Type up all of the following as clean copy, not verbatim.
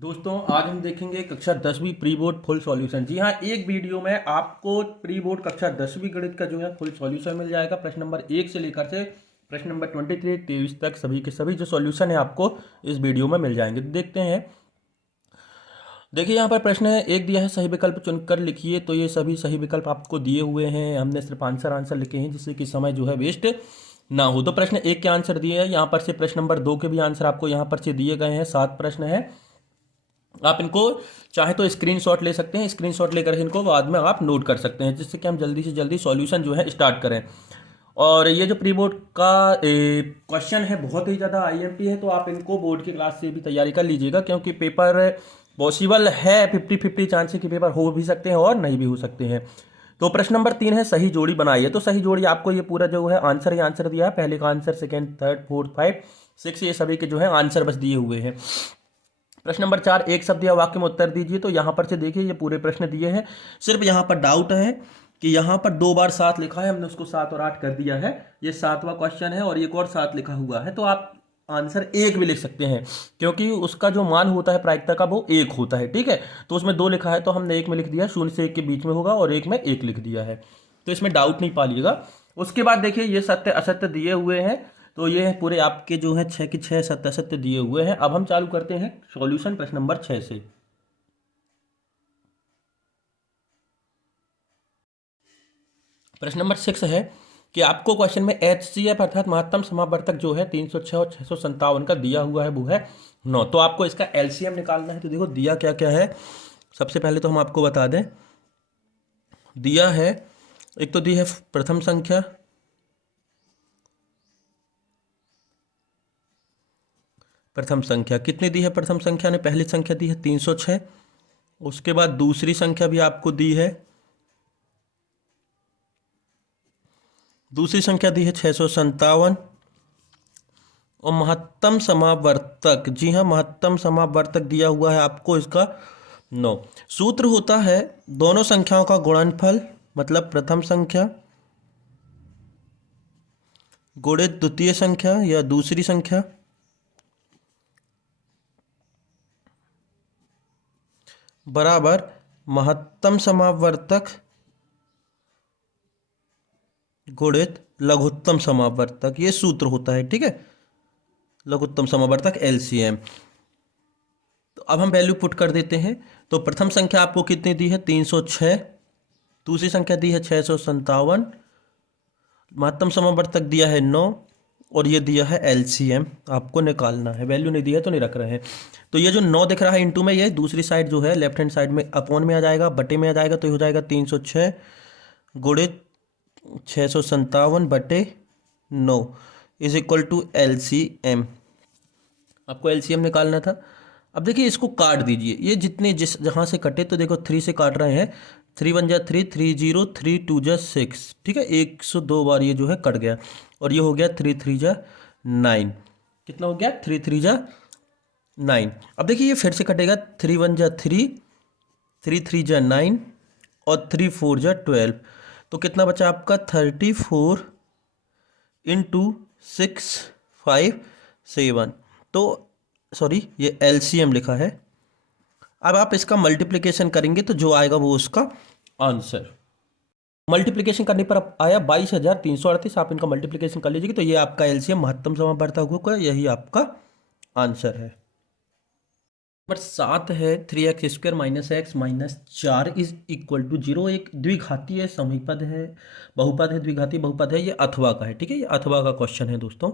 दोस्तों आज हम देखेंगे कक्षा 10वीं प्री बोर्ड फुल सॉल्यूशन। जी हाँ, एक वीडियो में आपको प्री बोर्ड कक्षा 10वीं गणित का जो है फुल सॉल्यूशन मिल जाएगा। प्रश्न नंबर 1 से लेकर से प्रश्न नंबर 23 तक सभी के सभी जो सॉल्यूशन है आपको इस वीडियो में मिल जाएंगे। तो देखते हैं। देखिए यहाँ पर प्रश्न है, एक दिया है सही विकल्प चुनकर लिखिए। तो ये सभी सही विकल्प आपको दिए हुए हैं, हमने सिर्फ आंसर लिखे हैं जिससे कि समय जो है वेस्ट ना हो। तो प्रश्न 1 के आंसर दिए हैं, यहाँ पर से प्रश्न नंबर 2 के भी आंसर आपको यहाँ पर से दिए गए हैं। 7 प्रश्न है, आप इनको चाहे तो स्क्रीनशॉट ले सकते हैं। स्क्रीनशॉट लेकर इनको बाद में आप नोट कर सकते हैं, जिससे कि हम जल्दी से जल्दी सॉल्यूशन जो है स्टार्ट करें। और ये जो प्री बोर्ड का क्वेश्चन है बहुत ही ज़्यादा आईएमपी है, तो आप इनको बोर्ड की क्लास से भी तैयारी कर लीजिएगा, क्योंकि पेपर पॉसिबल है 50-50 चांस है कि पेपर हो भी सकते हैं और नहीं भी हो सकते हैं। तो प्रश्न नंबर 3 है, सही जोड़ी बनाइए। तो सही जोड़ी आपको ये पूरा जो है आंसर ही आंसर दिया है, पहले का आंसर, सेकेंड, थर्ड, फोर्थ, 5, 6 ये सभी के जो है आंसर बस दिए हुए हैं। प्रश्न नंबर 4, एक शब्द या वाक्य में उत्तर दीजिए। तो यहाँ पर से देखिए ये पूरे प्रश्न दिए हैं, सिर्फ यहाँ पर डाउट है कि यहाँ पर 2 बार 7 लिखा है, हमने उसको 7 और 8 कर दिया है। ये 7वां क्वेश्चन है और एक और 7 लिखा हुआ है, तो आप आंसर 1 भी लिख सकते हैं, क्योंकि उसका जो मान होता है प्रायिकता का वो 1 होता है। ठीक है, तो उसमें 2 लिखा है तो हमने 1 में लिख दिया, 0 से 1 के बीच में होगा, और 1 में 1 लिख दिया है। तो इसमें डाउट नहीं पालिएगा। उसके बाद देखिए ये सत्य असत्य दिए हुए हैं, तो ये पूरे आपके जो है 6 के 6 सत्य असत्य दिए हुए हैं। अब हम चालू करते हैं सॉल्यूशन प्रश्न नंबर 6 से। प्रश्न नंबर 6 है कि आपको क्वेश्चन में HCF अर्थात महत्तम समावर्तक जो है 306 और 657 का दिया हुआ है, वो है 9। तो आपको इसका LCM निकालना है। तो देखो दिया क्या क्या है, सबसे पहले तो हम आपको बता दें। दिया है, एक तो दी है प्रथम संख्या, प्रथम संख्या कितनी दी है, प्रथम संख्या ने पहली संख्या दी है 306। उसके बाद दूसरी संख्या भी आपको दी है, दूसरी संख्या दी है 657। और महत्तम समावर्तक, जी हाँ महत्तम समावर्तक दिया हुआ है आपको इसका 9। सूत्र होता है दोनों संख्याओं का गुणनफल, मतलब प्रथम संख्या गुणित द्वितीय संख्या या दूसरी संख्या, बराबर महत्तम समावर्तक गुणित लघुत्तम समावर्तक। ये सूत्र होता है, ठीक है, लघुत्तम समावर्तक LCM। तो अब हम वैल्यू पुट कर देते हैं। तो प्रथम संख्या आपको कितनी दी है, 306। दूसरी संख्या दी है 657। महत्तम समावर्तक दिया है 9, और ये दिया है LCM। आपको निकालना है, वैल्यू नहीं दिया है तो नहीं रख रहे हैं। तो ये जो 9 दिख रहा है इंटू में, ये दूसरी साइड जो है लेफ्ट हैंड साइड में अपॉन में आ जाएगा, बटे में आ जाएगा। तो ये हो जाएगा 306 गुणित 657 बटे 9 इज इक्वल टू LCM। आपको LCM निकालना था। अब देखिए इसको काट दीजिए, ये जितने जहाँ से कटे, तो देखो 3 से काट रहे हैं, 3 1 जा 3, 3 0, 3 2 जा 6। ठीक है, 102 बार ये जो है कट गया, और ये हो गया 3 3 जा 9। कितना हो गया, 3 3 जा 9। अब देखिए ये फिर से कटेगा, 3 1 जा 3, 3 3 जा 9, और 3 4 जा 12। तो कितना बचा आपका, 34 इंटू 6 5 7। तो सॉरी, ये LCM लिखा है। अब आप इसका मल्टीप्लिकेशन करेंगे तो जो आएगा वो उसका आंसर। मल्टीप्लिकेशन करने पर अब आया 22,338। आप इनका मल्टीप्लिकेशन कर लीजिएगा, तो ये आपका LCM महत्तम समावर्तक होगा, यही आपका आंसर है। नंबर 7 है, 3x square minus X minus 4 is equal to 0। एक द्विघाती है, समीपद है, बहुपद है, द्विघाती बहुपद है, ये अथवा का है। ठीक है, ये अथवा का क्वेश्चन है दोस्तों।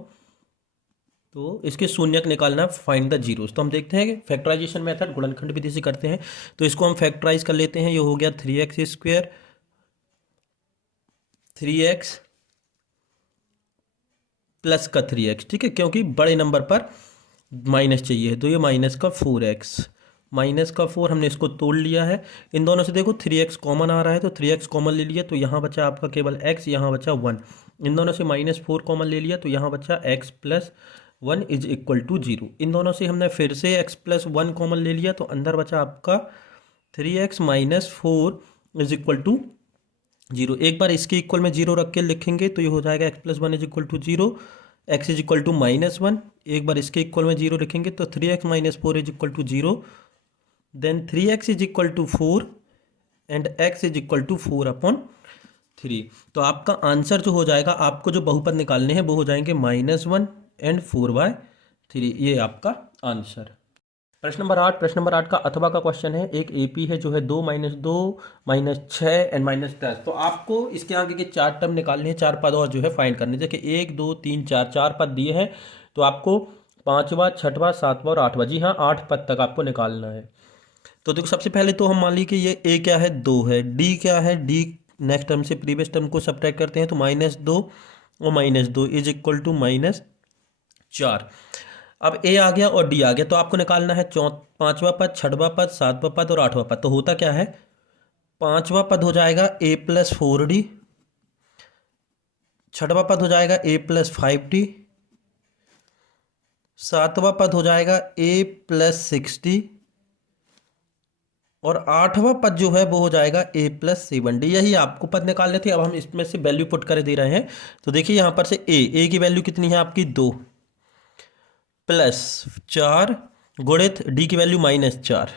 तो इसके शून्यक निकालना, फाइंड द जीरोस। तो हम देखते हैं कि फैक्टराइजेशन मेथड गुणनखंड विधि से करते हैं। तो इसको हम फैक्टराइज कर लेते हैं। ये हो गया 3x स्क्वायर, 3x प्लस का 3x। ठीक है, क्योंकि बड़े नंबर पर माइनस चाहिए, तो ये माइनस का 4x, माइनस का 4 हमने इसको तोड़ लिया है। इन दोनों से देखो 3x कॉमन आ रहा है, तो 3x कॉमन ले लिया, तो यहाँ बचा आपका केवल x, यहाँ बचा 1। इन दोनों से -4 कॉमन ले लिया, तो यहाँ बचा x plus 1 is equal to 0। इन दोनों से हमने फिर से x प्लस 1 कॉमन ले लिया, तो अंदर बचा आपका 3x minus 4 is equal to 0। एक बार इसके इक्वल में 0 रख के लिखेंगे, तो ये हो जाएगा x plus 1 is equal to 0, x is equal to -1। एक बार इसके इक्वल में 0 लिखेंगे, तो 3x minus 4 is equal to 0, then 3x is equal to 4 and x is equal to 4/3। तो आपका आंसर जो हो जाएगा, आपको जो बहुपद निकालने हैं वो हो जाएंगे -1 एंड 4/3। ये आपका आंसर। प्रश्न नंबर 8 का अथवा का क्वेश्चन है। एक एपी है जो है 2 -2 -6 एंड -10। तो आपको इसके आगे के 4 टर्म निकालने हैं, 4 पद और जो है फाइंड करने। देखिए 1 2 3 4 4 पद दिए हैं, तो आपको 5वां 6वां 7वां और 8वां, जी हाँ 8 पद तक आपको निकालना है। तो देखो सबसे पहले तो हम मान ली कि ये ए क्या है, 2 है। डी क्या है, डी नेक्स्ट टर्म से प्रीवियस टर्म को सब्ट्रैक्ट करते हैं तो -2 और -2 इज इक्वल टू -4। अब ए आ गया और डी आ गया, तो आपको निकालना है 5वां पद, 6वां पद, 7वां पद और 8वां पद। तो होता क्या है, 5वां पद हो जाएगा a+4d, 6वां पद हो जाएगा a+5d, 7वां पद हो जाएगा a+6d और 8वां पद जो है वो हो जाएगा a+7d। यही आपको पद निकालने थे। अब हम इसमें से वैल्यू पुट कर दे रहे हैं। तो देखिए यहाँ पर से ए की वैल्यू कितनी है आपकी 2 +4 गुणित डी की वैल्यू -4।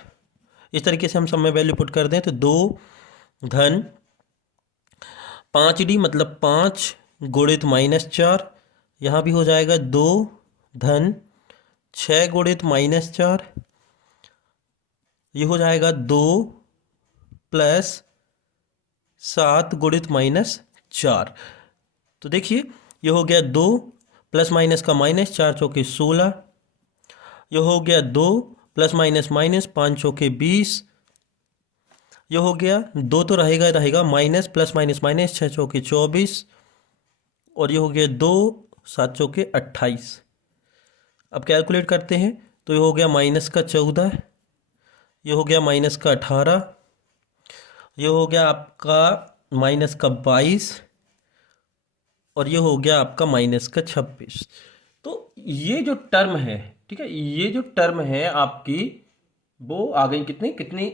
इस तरीके से हम सब में वैल्यू पुट कर दें तो 2 धन 5d मतलब 5 गुणित -4, यहाँ भी हो जाएगा 2 धन 6 गुणित -4, ये हो जाएगा 2 + 7 गुणित -4। तो देखिए ये हो गया 2 प्लस माइनस का माइनस, 4 चौके 16, ये हो गया 2 प्लस माइनस माइनस, 5 चौके 20, ये हो गया 2 तो रहेगा माइनस प्लस माइनस माइनस, 6 चौके 24 और ये हो गया 2 7 चौके 28। अब कैलकुलेट करते हैं तो ये हो गया माइनस का 14, ये हो गया माइनस का 18, ये हो गया आपका माइनस का 22 और ये हो गया आपका माइनस का 26। तो ये जो टर्म है, ठीक है, ये जो टर्म है आपकी वो आ गई कितनी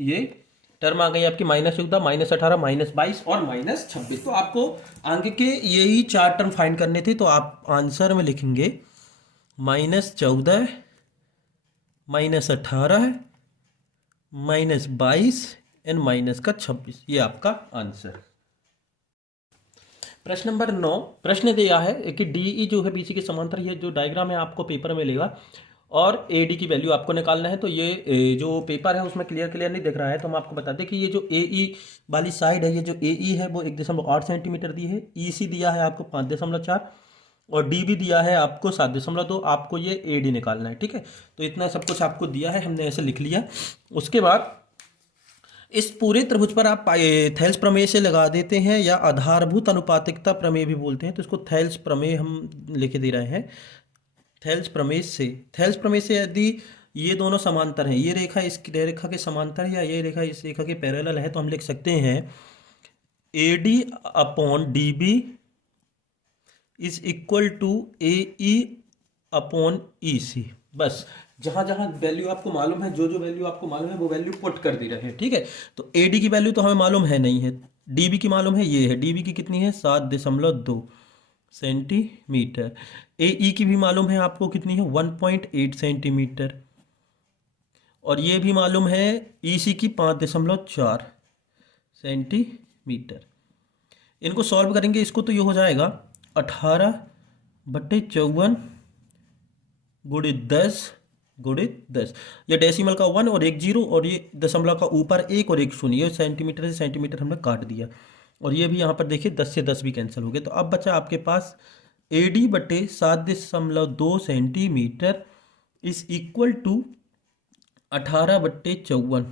ये टर्म आ गई आपकी -14, -18, -22 और -26। तो आपको आगे के यही 4 टर्म फाइंड करने थे। तो आप आंसर में लिखेंगे -14 -18 -22 एंड -26। ये आपका आंसर। प्रश्न नंबर 9, प्रश्न दिया है कि डीई जो है बीसी के समांतर, ये जो डायग्राम है आपको पेपर में मिलेगा और एडी की वैल्यू आपको निकालना है। तो ये जो पेपर है उसमें क्लियर नहीं दिख रहा है, तो हम आपको बता दें कि ये जो एई वाली साइड है, ये जो एई है वो 1.8 सेंटीमीटर दी है, ईसी दिया है आपको 5.4 और डी भी दिया है आपको 7.2। आपको ये एडी निकालना है, ठीक है। तो इतना सब कुछ आपको दिया है, हमने ऐसे लिख लिया। उसके बाद इस पूरे त्रिभुज पर आप थेल्स प्रमेय से लगा देते हैं या आधारभूत अनुपातिकता प्रमेय भी बोलते हैं। तो इसको थेल्स प्रमेय हम लिख दे रहे हैं। थेल्स प्रमेय से यदि ये दोनों समांतर हैं, ये रेखा इस रेखा के समांतर है या ये रेखा इस रेखा के पैरेलल है, तो हम लिख सकते हैं AD upon DB is equal to AE upon EC। बस जहां जहां वैल्यू आपको मालूम है, जो वैल्यू आपको मालूम है वो वैल्यू पुट कर दे रहे हैं, ठीक है। तो AD की वैल्यू तो हमें मालूम है नहीं है, DB की मालूम है, ये है DB की कितनी है 7.2 सेंटीमीटर। AE की भी मालूम है आपको कितनी है 1.8 सेंटीमीटर और ये भी मालूम है EC की 5.4 सेंटीमीटर। इनको सॉल्व करेंगे इसको तो ये हो जाएगा 18/54 गुणित 10 गुणित 10। ये डेसिमल का 1 और एक 0 और ये दशमलव का ऊपर 1 और एक 0। ये सेंटीमीटर से सेंटीमीटर हमने काट दिया और ये भी यहाँ पर देखिए 10 से 10 भी कैंसिल हो गए। तो अब बचा आपके पास AD बटे 7.2 सेंटीमीटर इज इक्वल टू 18/54।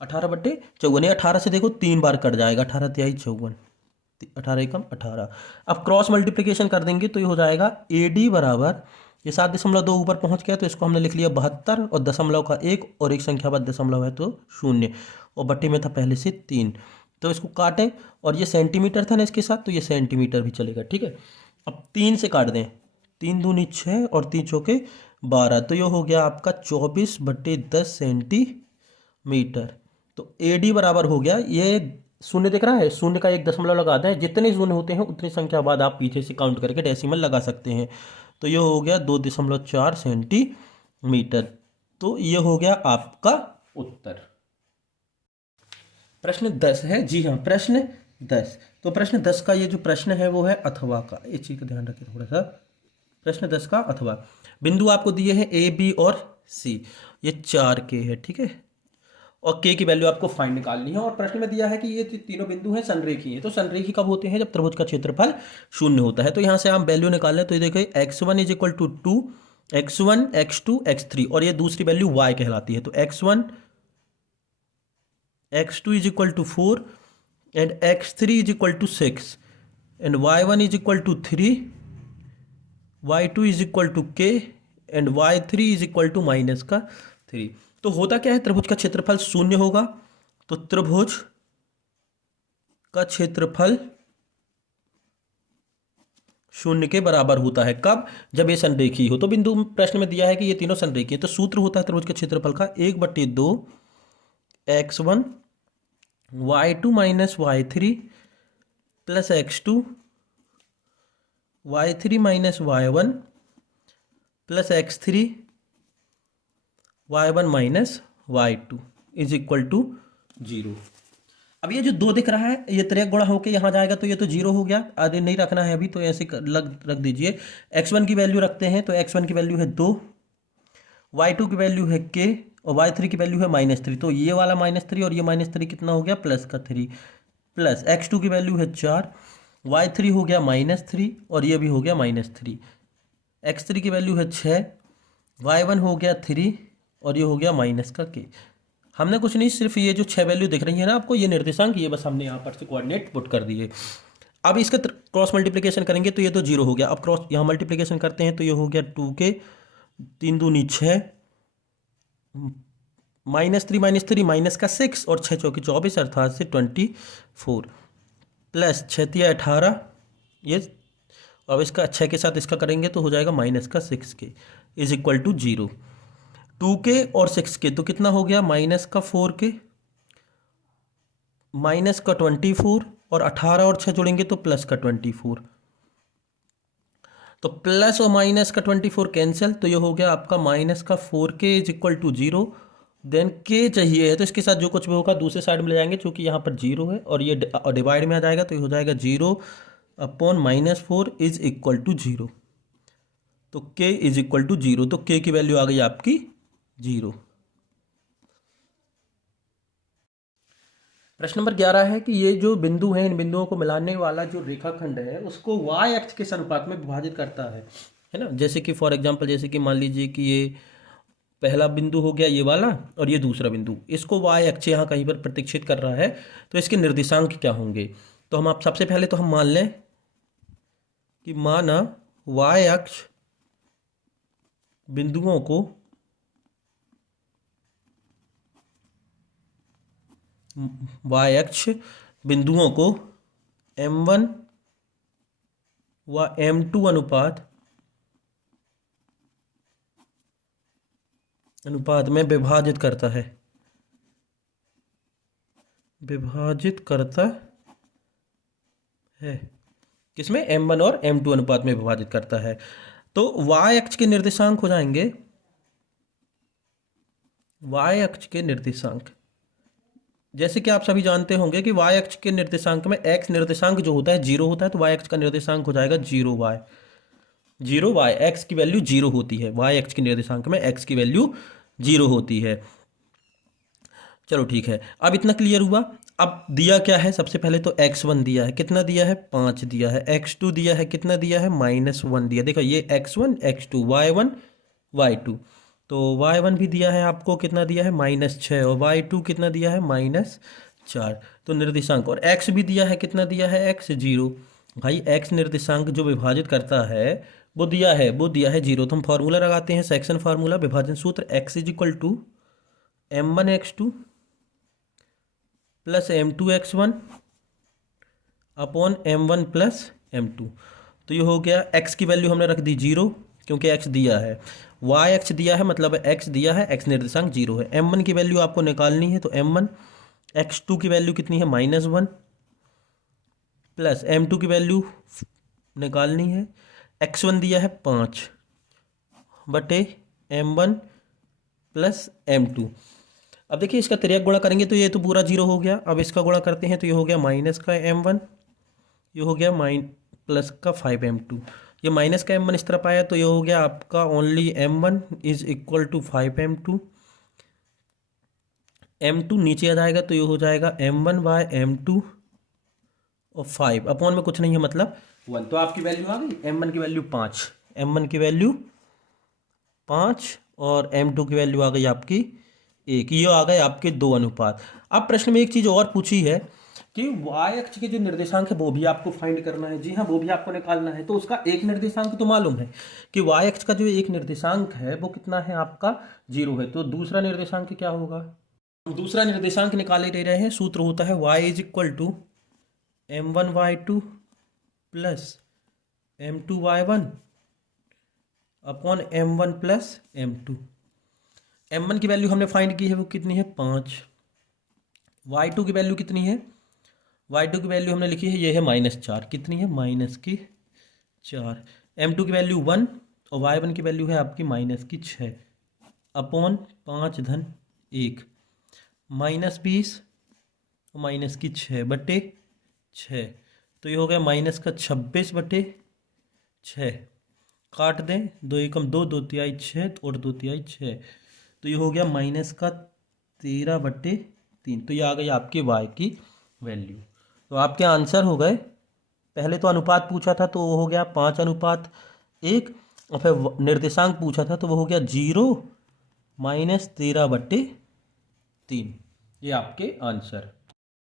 18/54, 18 से देखो 3 बार कट जाएगा, 18 तिहाई 54, 18 एकम 18। अब क्रॉस मल्टीप्लिकेशन कर देंगे तो ये हो जाएगा AD बराबर, ये 7.2 ऊपर पहुंच गया तो इसको हमने लिख लिया 72 और दशमलव का 1 और एक संख्याबद्ध दशमलव है तो 0 और बट्टे में था पहले से 3। तो इसको काटें और ये सेंटीमीटर था ना इसके साथ, तो ये सेंटीमीटर भी चलेगा, ठीक है। अब 3 से काट दें, 3 दूनी 6 और 3 चौके 12, तो ये हो गया आपका 24/10 सेंटीमीटर। तो AD बराबर हो गया, ये शून्य दिख रहा है, शून्य का एक दशमलव लगा दें, जितने शून्य होते हैं उतनी संख्या बाद आप पीछे से काउंट करके डेसिमल लगा सकते हैं। तो ये हो गया 2.4 सेंटीमीटर। मीटर। तो ये हो गया आपका उत्तर। प्रश्न 10 है, जी हाँ, प्रश्न 10। तो प्रश्न 10 का ये जो प्रश्न है वो है अथवा का, इस चीज का ध्यान रखिए थोड़ा सा। प्रश्न 10 का अथवा, बिंदु आपको दिए हैं ए बी और सी, ये 4 के है, ठीक है, और के की वैल्यू आपको फाइंड निकालनी है। और प्रश्न में दिया है कि ये तीनों बिंदु हैं संरेखीय है। तो संरेखी कब होते हैं? जब त्रिभुज का क्षेत्रफल शून्य होता है। तो यहाँ से हम वैल्यू निकाल लें, तो ये देखिए x1 is equal to 2, x1 x2 x3, और ये दूसरी वैल्यू y कहलाती है। तो x1 x2 is equal to 4 and x3 is equal to 6 and y1 is equal to 3, y2 is equal to k and y3 is equal to -3। तो होता क्या है, त्रिभुज का क्षेत्रफल शून्य होगा, तो त्रिभुज का क्षेत्रफल शून्य के बराबर होता है। कब? जब ये संरेखी हो। तो बिंदु प्रश्न में दिया है कि ये तीनों संरेखी है, तो सूत्र होता है त्रिभुज के क्षेत्रफल का 1/2 x1 y2 minus y3 plus x2 y3 minus y1 plus x3 y1 minus y2 is equal to 0। अब ये जो 2 दिख रहा है, ये त्रिक गुणा होकर यहाँ जाएगा, तो ये तो 0 हो गया, आगे नहीं रखना है अभी, तो ऐसे रख दीजिए। x1 की वैल्यू रखते हैं, तो x1 की वैल्यू है 2, y2 की वैल्यू है k और y3 की वैल्यू है -3। तो ये वाला -3 और ये -3 कितना हो गया? +3, प्लस x2 की वैल्यू है 4, y3 हो गया -3 और ये भी हो गया -3, x3 की वैल्यू है 6, y1 हो गया 3 और ये हो गया -k। हमने कुछ नहीं, सिर्फ ये जो 6 वैल्यू दिख रही है ना आपको, ये निर्देशांक, ये बस हमने यहाँ पर से कोऑर्डिनेट पुट कर दिए। अब इसका क्रॉस मल्टीप्लिकेशन करेंगे तो ये तो 0 हो गया। अब क्रॉस यहाँ मल्टीप्लिकेशन करते हैं तो ये हो गया 2k, 3 दूनी 6, -3 माइनस का 6 और 6 चौकी 24 अर्थात से 24 प्लस 6 18, ये अब इसका 6 के साथ इसका करेंगे तो हो जाएगा -6k is equal to 0। 2k और 6k तो कितना हो गया? -4k -24 और 18 और 6 जोड़ेंगे तो +24। तो प्लस और -24 कैंसिल, तो ये हो गया आपका -4k is equal to 0। Then k चाहिए है, तो इसके साथ जो कुछ भी होगा दूसरे साइड में ले जाएंगे, क्योंकि यहाँ पर 0 है और ये डिवाइड में आ जाएगा, तो ये हो जाएगा 0/-4 इज इक्वल टू 0। तो k इज इक्वल टू 0, तो k की वैल्यू आ गई आपकी 0। प्रश्न नंबर 11 है कि ये जो बिंदु हैं, इन बिंदुओं को मिलाने वाला जो रेखाखंड है उसको y अक्ष के अनुपात में विभाजित करता है ना। जैसे कि फॉर एग्जांपल, जैसे कि मान लीजिए कि ये पहला बिंदु हो गया ये वाला और ये दूसरा बिंदु, इसको y अक्ष यहाँ कहीं पर प्रतिच्छेद कर रहा है, तो इसके निर्देशांक क्या होंगे? तो हम आप सबसे पहले तो हम मान लें कि माना y अक्ष बिंदुओं को m1 व m2 अनुपात में विभाजित करता है, किसमें? m1 और m2 अनुपात में विभाजित करता है। तो y अक्ष के निर्देशांक हो जाएंगे, y अक्ष के निर्देशांक, जैसे कि आप सभी जानते होंगे कि y अक्ष के निर्देशांक में x निर्देशांक जो होता है 0 होता है, तो y अक्ष का निर्देशांक हो जाएगा 0y। x की वैल्यू 0 होती है, y अक्ष के निर्देशांक में x की वैल्यू 0 होती है। चलो ठीक है, अब इतना क्लियर हुआ। अब दिया क्या है? सबसे पहले तो x1 दिया है, कितना दिया है? 5 दिया है। x2 दिया है, कितना दिया है? -1 दिया। देखो ये x1 x2 y1 y2, तो y1 भी दिया है आपको, कितना दिया है? -6, और y2 कितना दिया है? -4। तो निर्देशांक, और x भी दिया है, कितना दिया है? x 0। भाई x निर्देशांक जो विभाजित करता है वो दिया है 0। तो हम फॉर्मूला लगाते हैं, सेक्शन फार्मूला, विभाजन सूत्र, x is equal to m1 x2 plus m2 x1 upon m1 plus m2। तो ये हो गया, x की वैल्यू हमने रख दी 0 क्योंकि x दिया है, y अक्ष दिया है मतलब x दिया है, x निर्देशांक 0 है। m1 की वैल्यू आपको निकालनी है, तो m1 x2 की वैल्यू कितनी है? -1 प्लस m2 की वैल्यू निकालनी है, x1 दिया है 5 बटे m1 प्लस M2। अब देखिए इसका तिर्यक गुणा करेंगे तो ये तो पूरा 0 हो गया। अब इसका गुणा करते हैं तो ये हो गया माइनस का M1, ये हो गया प्लस का 5M2। ये माइनस का M1 इस तरफ आया तो ये हो गया आपका only M1 is equal to 5M2। M2 नीचे आ जाएगा तो ये हो जाएगा M1/M2 और 5 अपॉन में कुछ नहीं है मतलब 1। तो आपकी वैल्यू आ गई, M1 की वैल्यू 5, M1 की वैल्यू 5 और M2 की वैल्यू आ गई आपकी 1। ये आ गए आपके 2 अनुपात। अब प्रश्न में एक चीज़ और पूछी है कि y अक्ष के जो निर्देशांक है वो भी आपको फाइंड करना है। जी हाँ, वो भी आपको निकालना है। तो उसका एक निर्देशांक तो मालूम है कि y अक्ष का जो एक निर्देशांक है वो कितना है आपका 0 है। तो दूसरा निर्देशांक क्या होगा, हम दूसरा निर्देशांक निकाले दे रहे हैं। सूत्र होता है y is equal to M1/2 plus M2/1 upon M1 plus M2। M1 की वैल्यू हमने फाइंड की है, वो कितनी है 5। Y2 की वैल्यू कितनी है, Y2 की वैल्यू हमने लिखी है, ये है -4। कितनी है, -4। M2 की वैल्यू 1 और Y1 की वैल्यू है आपकी -6 अपॉन 5 धन 1 -20 और -6 बटे 6। तो ये हो गया -26/6। काट दें, 2 एकम 2, 2 तिहाई 6 और 2 तिहाई 6। तो ये हो गया -13/3। तो ये आ गई आपकी y की वैल्यू। तो आपके आंसर हो गए, पहले तो अनुपात पूछा था तो वो हो गया 5:1 और फिर निर्देशांक पूछा था तो वो हो गया 0 -13/3। ये आपके आंसर।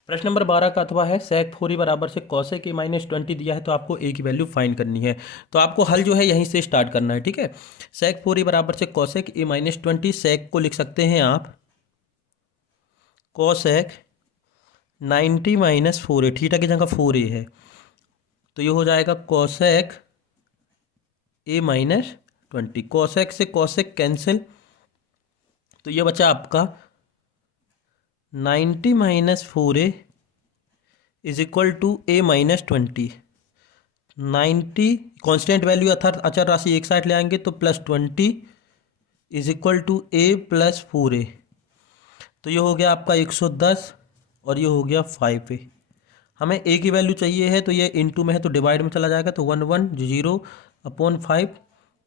प्रश्न नंबर 12 का अथवा है sec 4e बराबर से cosec a -20 दिया है तो आपको a की वैल्यू फाइंड करनी है। तो आपको हल जो है यहीं से स्टार्ट करना है, ठीक है। sec 4e बराबर से cosec a -20, sec को लिख सकते हैं आप cosec 90 - 4a, थीटा की जगह 4a है तो ये हो जाएगा cosec a -20। cosec से cosec कैंसिल तो ये बचा आपका 90 - 4a is equal to a -20। 90 constant value अर्थात अचर राशि एक साइड ले आएंगे तो +20 is equal to a + 4a। तो ये हो गया आपका 110 और ये हो गया 5a। हमें a की वैल्यू चाहिए है तो ये इनटू में है तो डिवाइड में चला जाएगा तो 1 1 0 अपॉन 5।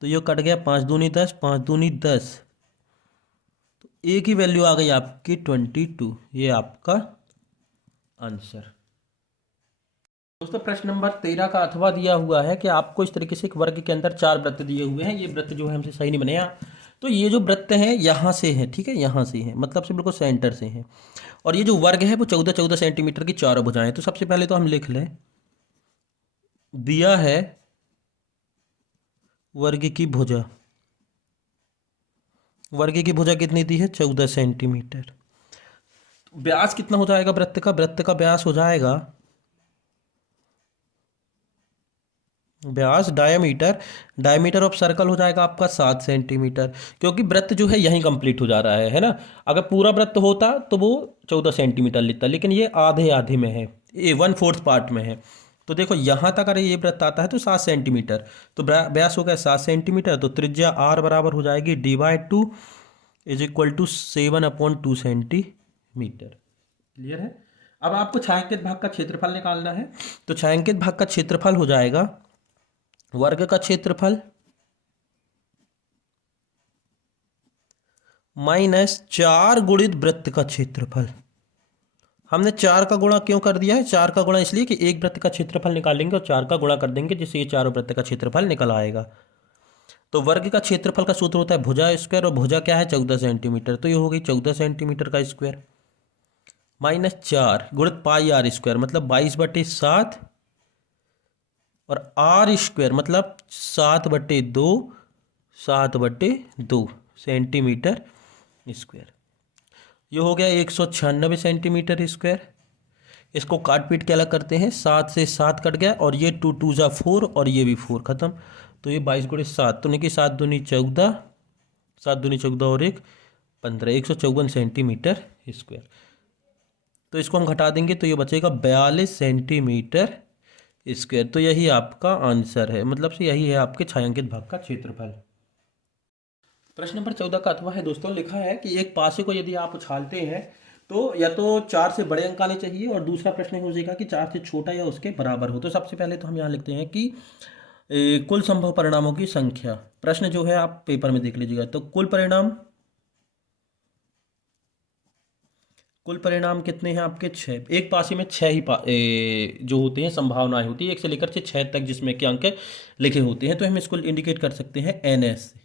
तो ये कट गया 5 दूनी 10, 5 दूनी 10। तो a की वैल्यू आ गई आपकी 22। ये आपका आंसर। दोस्तों प्रश्न नंबर 13 का अथवा दिया हुआ है कि आपको इस तरीके से एक वर्ग के अंदर 4 वृत्त दिए हुए हैं। ये वृत्त जो है हमसे सही नहीं बने यहाँ। तो ये जो वृत्त हैं यहाँ से हैं, ठीक है, यहाँ से हैं मतलब से बिल्कुल सेंटर से हैं। और ये जो वर्ग है वो 14-14 सेंटीमीटर की 4 भुजाएं। तो सबसे पहले तो हम लिख लें, दिया है वर्ग की भुजा। वर्ग की भुजा कितनी दी है, 14 सेंटीमीटर। व्यास कितना हो जाएगा वृत्त का, वृत्त का व्यास हो जाएगा, व्यास डायमीटर ऑफ सर्कल हो जाएगा आपका 7 सेंटीमीटर। क्योंकि वृत्त जो है यहीं कंप्लीट हो जा रहा है ना। अगर पूरा वृत्त होता तो वो 14 सेंटीमीटर लेता, लेकिन ये आधे आधे में है, ये 1/4 पार्ट में है। तो देखो यहाँ तक अगर ये वृत्त आता है तो 7 सेंटीमीटर। तो व्यास हो गया 7 सेंटीमीटर। तो त्रिज्या r बराबर हो जाएगी d/2 is equal to 7/2 centimetre. Clear है। अब आपको छायांकित भाग का क्षेत्रफल निकालना है। तो छायांकित भाग का क्षेत्रफल हो जाएगा वर्ग का क्षेत्रफल -4 गुणित वृत्त का क्षेत्रफल। हमने 4 का गुणा क्यों कर दिया है, 4 का गुणा इसलिए कि एक वृत्त का क्षेत्रफल निकालेंगे और 4 का गुणा कर देंगे जिससे ये चारों वृत्त का क्षेत्रफल निकल आएगा। तो वर्ग का क्षेत्रफल का सूत्र होता है भुजा स्क्वायर, और भुजा क्या है 14 सेंटीमीटर। तो ये हो गई 14 सेंटीमीटर का स्क्वायर -4 गुणित πr² मतलब 22/7 और r स्क्वायर मतलब 7/2 सेंटीमीटर स्क्वायर। ये हो गया 196 सेंटीमीटर स्क्वायर। इसको काट पीट के अलग करते हैं, 7 से 7 कट गया और ये 2 2 जा 4 और ये भी 4 खत्म। तो ये 22 गुणे 7 तो नहीं कि 7 दूनी 14, 7 दूनी 14 और 1 15, 154 सेंटीमीटर स्क्वायर। तो इसको हम घटा देंगे तो ये बचेगा 42 सेंटीमीटर स्क्वायर। तो यही आपका आंसर है, मतलब से यही है आपके छायांकित भाग का क्षेत्रफल। प्रश्न नंबर 14 का अथवा है दोस्तों, लिखा है कि एक पासे को यदि आप उछालते हैं तो या तो 4 से बड़े अंक आने चाहिए, और दूसरा प्रश्न हो जाएगा कि 4 से छोटा या उसके बराबर हो। तो सबसे पहले तो हम यहाँ लिखते हैं कि कुल संभव परिणामों की संख्या। प्रश्न जो है आप पेपर में देख लीजिएगा। तो कुल परिणाम कितने हैं आपके? 6। एक पासे में 6 ही जो होते हैं संभावनाएं होती है, 1 से लेकर के 6 तक, जिसमें के अंक लिखे होते हैं। तो हम इसको इंडिकेट कर सकते हैं एन एस से।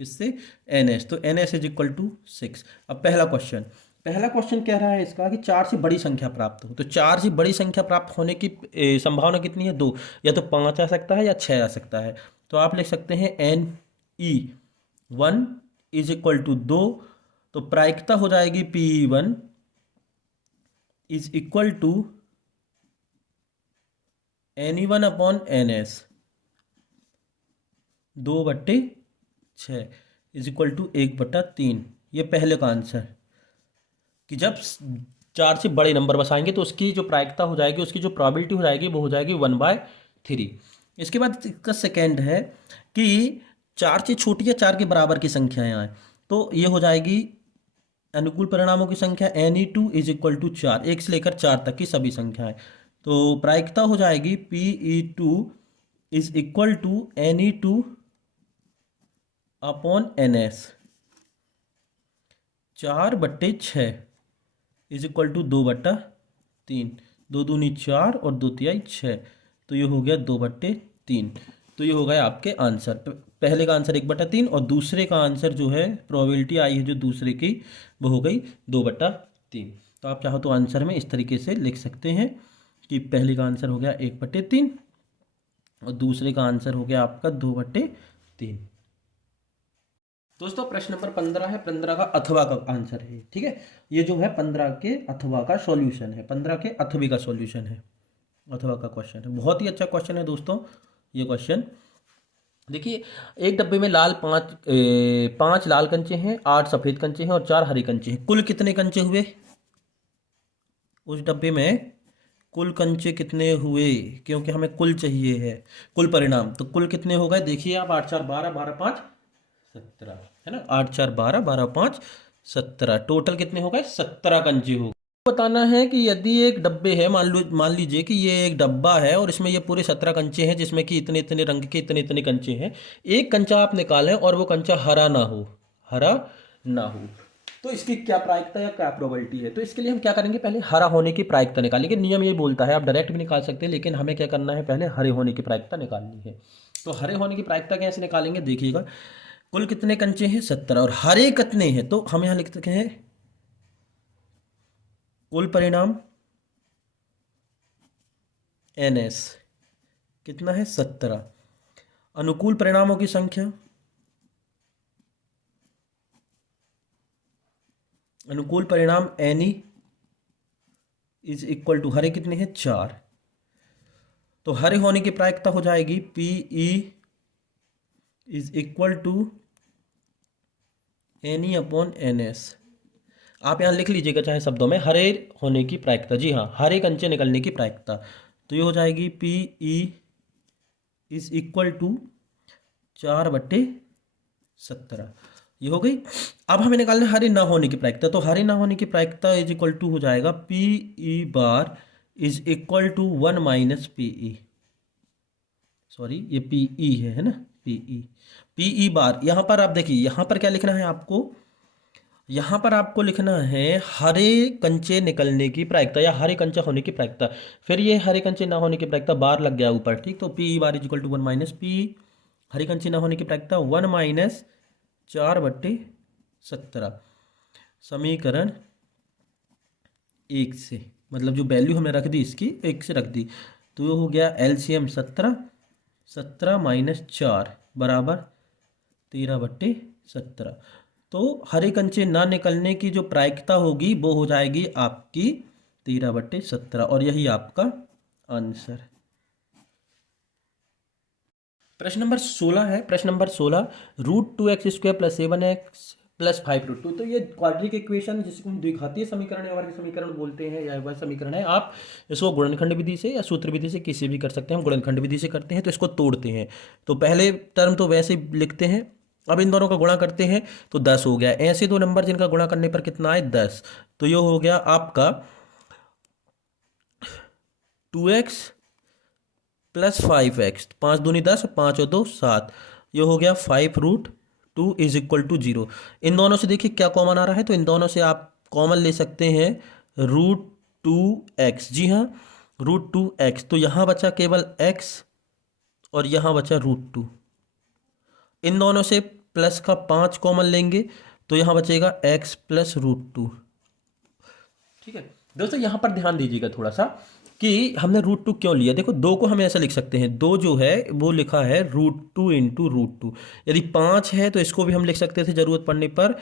किससे? N S. तो N S is equal to 6। अब पहला क्वेश्चन कह रहा है इसका कि 4 से बड़ी संख्या प्राप्त हो। तो 4 से बड़ी संख्या प्राप्त होने की संभावना कितनी है? 2। या तो 5 आ सकता है या 6 आ सकता है। तो आप लिख सकते हैं N E 1 is equal to 2। तो प्रायिकता हो जाएगी P E 1 is equal to N E 1 upon N S 2/6 is equal to 1/3। ये पहले का आंसर कि जब 4 से बड़े नंबर बसाएंगे तो उसकी जो प्रायिकता हो जाएगी, उसकी जो प्रोबेबिलिटी हो जाएगी, वो हो जाएगी 1/3। इसके बाद इसका सेकेंड है कि 4 से छोटी या 4 के बराबर की संख्याएं आए। तो ये हो जाएगी अनुकूल परिणामों की संख्या NE2 इज इक्वल टू 4, 1 से लेकर 4 तक की सभी संख्याएं। तो प्रायिकता हो जाएगी PE2 is equal to NE2 upon NS 4/6 is equal to 2/3। 2 दूनी 4 और 2 तिहाई 6। तो ये हो गया 2/3। तो ये हो गया आपके आंसर। पहले का आंसर 1/3 और दूसरे का आंसर जो है प्रोबेबिलिटी आई है जो दूसरे की, वो हो गई 2/3। तो आप चाहो तो आंसर में इस तरीके से लिख सकते हैं कि पहले का आंसर हो गया 1/3 और दूसरे का आंसर हो गया आपका 2/3। दोस्तों प्रश्न नंबर 15 है, 15 का अथवा का आंसर है। ठीक है, ये जो है 15 के अथवा का सॉल्यूशन है, 15 के अथवी का सॉल्यूशन है, अथवा का क्वेश्चन है। बहुत ही अच्छा क्वेश्चन है दोस्तों ये क्वेश्चन। देखिए, एक डब्बे में पांच लाल कंचे हैं, 8 सफेद कंचे हैं और 4 हरे कंचे हैं। कुल कितने कंचे हुए उस डब्बे में? कुल कंचे कितने हुए, क्योंकि हमें कुल चाहिए है, कुल परिणाम। तो कुल कितने हो गए? देखिए आप, 8 4 12, 12 5 17, है ना। 8 4 12, 12 5 17, टोटल कितने हो गए? 17 कंचे हो गए। बताना है कि यदि एक डब्बे है, मान लीजिए कि ये एक डब्बा है और इसमें ये पूरे 17 कंचे हैं, जिसमें कि इतने इतने रंग के इतने इतने कंचे हैं। एक कंचा आप निकालें और वो कंचा हरा ना हो, हरा ना हो, तो इसकी क्या प्रायिकता या क्या प्रोबेबिलिटी है? तो इसके लिए हम क्या करेंगे, पहले हरा होने की प्रायिकता निकालेंगे। नियम ये बोलता है, आप डायरेक्ट भी निकाल सकते हैं, लेकिन हमें क्या करना है, पहले हरे होने की प्रायिकता निकालनी है। तो हरे होने की प्रायिकता कैसे निकालेंगे? देखिएगा, कुल कितने कंचे हैं? 17, और हरे कितने हैं? तो हम यहाँ लिख सकते हैं कुल परिणाम NS कितना है? 17। अनुकूल परिणामों की संख्या, अनुकूल परिणाम NE इज इक्वल टू, हरे कितने हैं? 4। तो हरे होने की प्रायिकता हो जाएगी PE is equal to NE upon NS। आप यहाँ लिख लीजिएगा चाहे शब्दों में, हरे होने की प्रायिकता। जी हाँ, हरे कंचे निकलने की प्रायिकता। तो ये हो जाएगी PE इज इक्वल टू 4/17। ये हो गई। अब हमें निकालना है हरे ना होने की प्रायिकता। तो हरे ना होने की प्रायिकता इज इक्वल टू हो जाएगा PE bar is equal to 1 minus PE। Sorry, ये PE है ना, PE बार। यहाँ पर आप देखिए, यहाँ पर क्या लिखना है आपको? यहाँ पर आपको लिखना है हरे कंचे निकलने की प्रायिकता या हरे कंचा होने की प्रायिकता। फिर ये हरे कंचे ना होने की प्रायिकता बार लग गया ऊपर, ठीक। तो PE bar is equal to 1 minus PE, हरे कंचे ना होने की प्रायिकता 1 माइनस 4/17, समीकरण 1 से, मतलब जो वैल्यू हमने रख दी इसकी 1 से रख दी। तो ये हो गया LCM 17, 17 माइनस 4 बराबर 13/17। तो हरे कंचे ना निकलने की जो प्रायिकता होगी वो हो जाएगी आपकी 13/17, और यही आपका आंसर। प्रश्न नंबर 16 है, प्रश्न नंबर 16, √2x² + 7x + 5√2। तो ये क्वाड्रेटिक इक्वेशन जिसको हम द्विघातीय समीकरण या वर्ग समीकरण बोलते हैं, या वह समीकरण है। आप इसको गुणनखंड विधि से या सूत्र विधि से किसी भी कर सकते हैं। हम गुणनखंड विधि से करते हैं, तो इसको तोड़ते हैं। तो पहले टर्म तो वैसे लिखते हैं, अब इन दोनों का गुणा करते हैं तो 10 हो गया। ऐसे दो नंबर जिनका गुणा करने पर कितना आए 10, तो ये हो गया आपका 2x प्लस 5x, 5 दूनी 10, 5 और 2 7, ये हो गया 5√2 इज इक्वल टू 0। इन दोनों से देखिए क्या कॉमन आ रहा है, तो इन दोनों से आप कॉमन ले सकते हैं √2x। जी हाँ, √2x, तो यहाँ बचा केवल x और यहाँ बचा √2। इन दोनों से प्लस का 5 कॉमन लेंगे तो यहाँ बचेगा x प्लस √2। ठीक है दोस्तों, यहाँ पर ध्यान दीजिएगा थोड़ा सा कि हमने √2 क्यों लिया। देखो, दो को हम ऐसा लिख सकते हैं, दो जो है वो लिखा है √2 इंटू √2। यदि 5 है तो इसको भी हम लिख सकते थे जरूरत पड़ने पर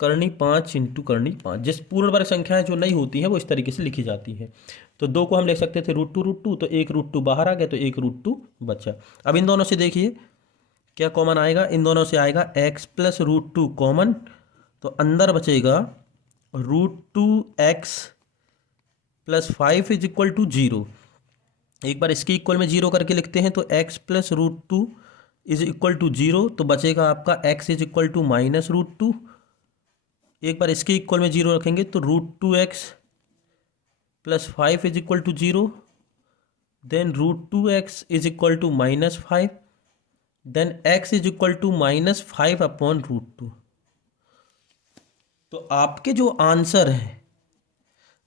करनी 5 इंटू करनी 5। जिस पूर्ण वर्ग संख्याएं जो नहीं होती हैं वो इस तरीके से लिखी जाती हैं। तो दो को हम लिख सकते थे √2, तो एक √2 बाहर आ गया तो एक √2 बचा। अब इन दोनों से देखिए क्या कॉमन आएगा, इन दोनों से आएगा x प्लस √2 कॉमन, तो अंदर बचेगा √2x plus 5 is equal to 0। एक बार इसके इक्वल में 0 करके लिखते हैं तो x plus √2 is equal to 0, तो बचेगा आपका x is equal to minus √2। एक बार इसके इक्वल में 0 रखेंगे तो √2x plus 5 is equal to 0, then √2x is equal to -5, then x is equal to -5 upon √2। तो आपके जो आंसर है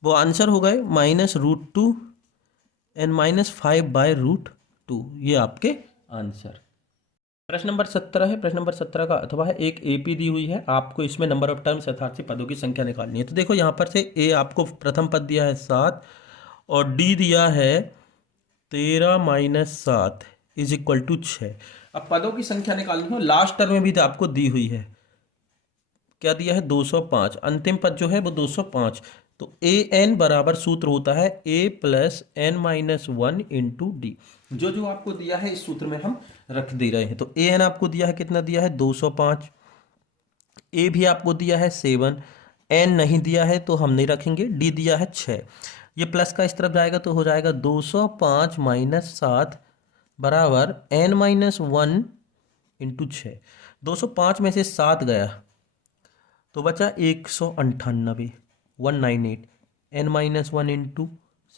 वो आंसर हो गए -√2 एंड -5/√2। ये आपके आंसर। प्रश्न नंबर 17 है। प्रश्न नंबर 17 का अथवा है एक एपी दी हुई है, आपको इसमें नंबर ऑफ टर्म्स यथार्थी पदों की संख्या निकालनी है। तो देखो यहाँ पर से ए आपको प्रथम पद दिया है 7 और डी दिया है 13-7 इज इक्वल टू 6। अब पदों की संख्या निकालनी हो, लास्ट टर्म में भी तो आपको दी हुई है, क्या दिया है 205, अंतिम पद जो है वो 205। तो ए एन बराबर सूत्र होता है a plus N minus 1 into D. जो जो आपको दिया है इस सूत्र में हम रख दे रहे हैं। तो ए एन आपको दिया है, कितना दिया है 205, ए भी आपको दिया है 7, एन नहीं दिया है तो हम नहीं रखेंगे, डी दिया है 6। ये प्लस का इस तरफ जाएगा तो हो जाएगा 205 माइनस 7 बराबर एन माइनस 1 इंटू 6। 205 में से 7 गया तो बचा 198, 198, एन माइनस 1 इंटू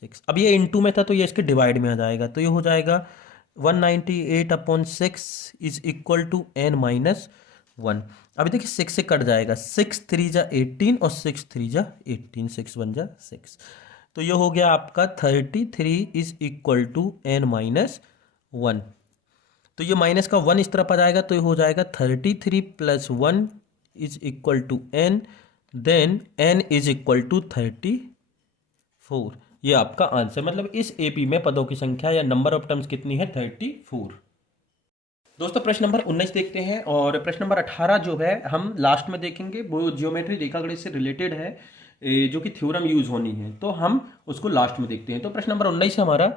6। अब ये इंटू में था तो ये इसके डिवाइड में आ जाएगा, तो ये हो जाएगा 198 upon 6 is equal to N minus 1। अभी देखिए 6 से कट जाएगा, 6 3 जा 18 और 6 3 जा 18, 6 1 जा 6, तो ये हो गया आपका 33 is equal to N minus 1। तो ये माइनस का 1 इस तरफ आ जाएगा तो ये हो जाएगा 33 plus 1 is equal to N, then N is equal to 34। ये आपका आंसर, मतलब इस एपी में पदों की संख्या या नंबर ऑफ टर्म्स कितनी है 34। दोस्तों प्रश्न नंबर 19 देखते हैं, और प्रश्न नंबर 18 जो है हम लास्ट में देखेंगे, वो ज्योमेट्री रेखागणित से रिलेटेड है, जो कि थ्योरम यूज होनी है, तो हम उसको लास्ट में देखते हैं। तो प्रश्न नंबर 19 हमारा,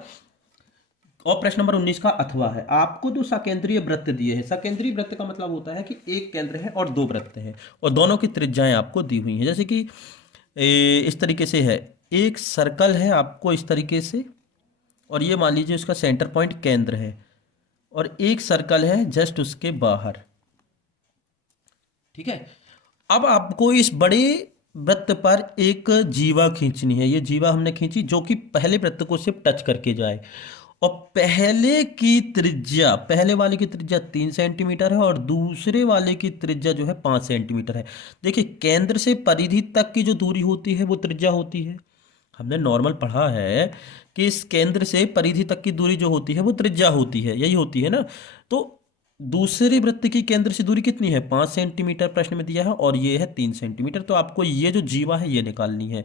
और प्रश्न नंबर 19 का अथवा है। आपको दो सकेंद्रीय वृत्त दिए हैं। सकेंद्रीय वृत्त का मतलब होता है कि एक केंद्र है और दो वृत्त हैं और दोनों की त्रिज्याएं आपको दी हुई हैं। जैसे कि इस तरीके से है, एक सर्कल है आपको इस तरीके से, और ये मान लीजिए उसका सेंटर पॉइंट केंद्र है, और एक सर्कल है जस्ट उसके बाहर। ठीक है, अब आपको इस बड़े वृत्त पर एक जीवा खींचनी है। ये जीवा हमने खींची जो कि पहले वृत्त को सिर्फ टच करके जाए, और पहले की त्रिज्या, पहले वाले की त्रिज्या 3 सेंटीमीटर है और दूसरे वाले की त्रिज्या जो है 5 सेंटीमीटर है। देखिए केंद्र से परिधि तक की जो दूरी होती है वो त्रिज्या होती है। हमने नॉर्मल पढ़ा है कि इस केंद्र से परिधि तक की दूरी जो होती है वो त्रिज्या होती है, यही होती है ना। तो दूसरे वृत्त की केंद्र से दूरी कितनी है 5 सेंटीमीटर प्रश्न में दिया है, और ये है 3 सेंटीमीटर। तो आपको ये जो जीवा है ये निकालनी है।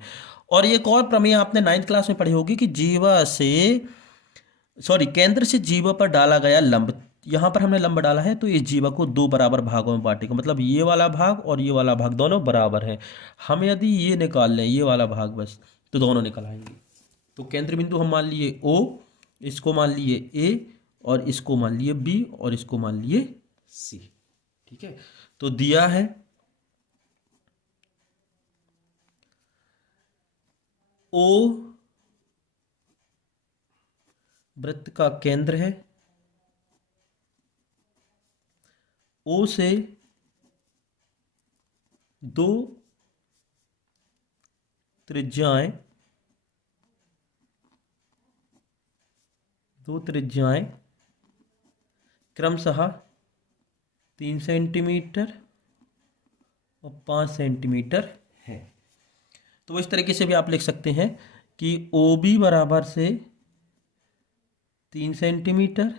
और एक और प्रमेय आपने 9th क्लास में पढ़ी होगी कि जीवा से, सॉरी, केंद्र से जीवा पर डाला गया लंब, यहाँ पर हमने लंब डाला है तो इस जीवा को दो बराबर भागों में बांटेगा, मतलब ये वाला भाग और ये वाला भाग दोनों बराबर है। हम यदि ये निकाल लें ये वाला भाग बस, तो दोनों निकल आएंगे। तो केंद्र बिंदु हम मान लिए O, इसको मान लिए A, और इसको मान लिए B, और इसको मान लिए C। ठीक है, तो दिया है O वृत्त का केंद्र है, O से दो त्रिज्याएं क्रमशः 3 सेंटीमीटर और 5 सेंटीमीटर है। तो इस तरीके से भी आप लिख सकते हैं कि OB बराबर से 3 सेंटीमीटर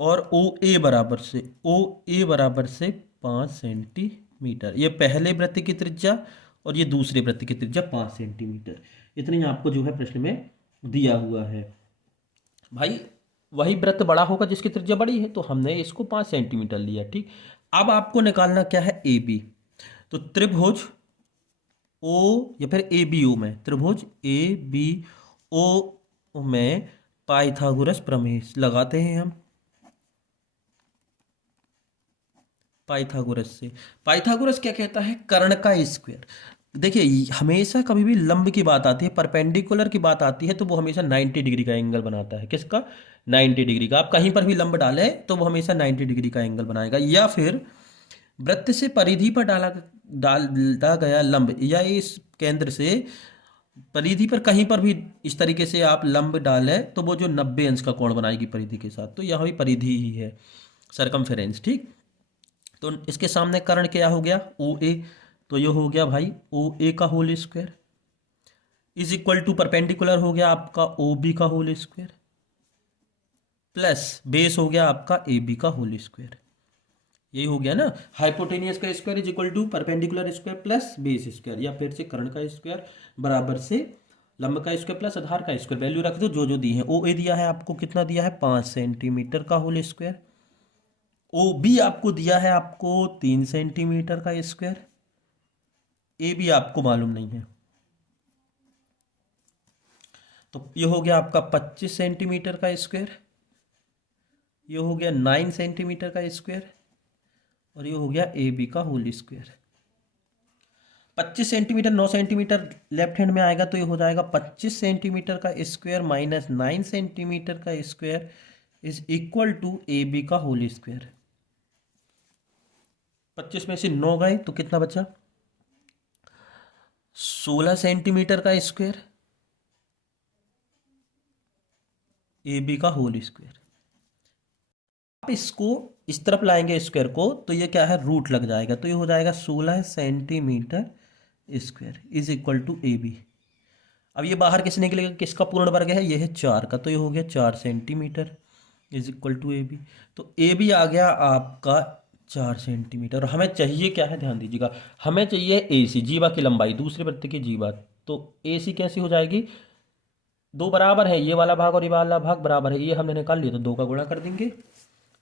और OA बराबर से 5 सेंटीमीटर। ये पहले वृत्त की त्रिज्या और ये दूसरे वृत्त की त्रिज्या 5 सेंटीमीटर। इतनी आपको जो है प्रश्न में दिया हुआ है। भाई वही वृत्त बड़ा होगा जिसकी त्रिज्या बड़ी है, तो हमने इसको 5 सेंटीमीटर लिया। ठीक, अब आपको निकालना क्या है, AB। तो त्रिभुज O या फिर ABO में, त्रिभुज ABO में पाइथागोरस प्रमेय लगाते हैं हम। पाइथागोरस क्या कहता है, कर्ण का स्क्वायर। देखिए हमेशा कभी भी लंब की बात आती है, परपेंडिकुलर की बात आती है, तो वो हमेशा 90 डिग्री का एंगल बनाता है। किसका, 90 डिग्री का। आप कहीं पर भी लंब डालें तो वो हमेशा 90 डिग्री का एंगल बनाएगा। या फिर वृत्त से परिधि पर डाला गया लंब, या इस केंद्र से परिधि पर कहीं पर भी इस तरीके से आप लंब डालें तो वो जो 90 अंश का कोण बनाएगी परिधि के साथ, तो यहाँ भी परिधि ही है, सरकमफेरेंस। ठीक, तो इसके सामने कर्ण क्या हो गया, OA। तो ये हो गया भाई OA का whole square is equal to perpendicular हो गया आपका OB का होल स्क्वायर प्लस बेस हो गया आपका AB का होल स्क्वायर। यही हो गया ना, हाइपोटेनियस का square is equal to perpendicular square plus base square, या फिर से कर्ण का स्क्वायर बराबर से लंब का स्क्वायर प्लस आधार का स्क्वायर। वैल्यू रख दो जो दी है। OA दिया है आपको, कितना दिया है, 5 सेंटीमीटर का होल स्क्वायर। OB आपको दिया है आपको 3 सेंटीमीटर का स्क्वायर। AB आपको मालूम नहीं है, तो ये हो गया आपका 25 सेंटीमीटर का स्क्वायर, ये हो गया 9 सेंटीमीटर का स्क्वायर, और ये हो गया AB का whole square. 25 centimetre 9 centimetre left hand में आएगा तो ये हो जाएगा 25 सेंटीमीटर का स्क्वायर माइनस 9 सेंटीमीटर का square is equal to AB का होल स्क्वायर। 25 में से 9 गए तो कितना बचा, 16 सेंटीमीटर का स्क्वायर AB का होल स्क्वायर। आप इसको इस तरफ लाएंगे स्क्वायर को तो ये क्या है, रूट लग जाएगा, तो ये हो जाएगा 16 centimetre square is equal to AB। अब ये बाहर किसने निकलेगा, किसका पूर्ण वर्ग है, ये है 4 का, तो ये हो गया 4 centimetre is equal to AB। तो AB आ गया आपका 4 सेंटीमीटर। हमें चाहिए क्या है, ध्यान दीजिएगा, हमें चाहिए AC, जीवा की लंबाई, दूसरे वृत्त की जीवा। तो AC कैसी हो जाएगी, दो बराबर है, ये वाला भाग और ये वाला भाग बराबर है, ये हमने निकाल लिया तो 2 का गुणा कर देंगे।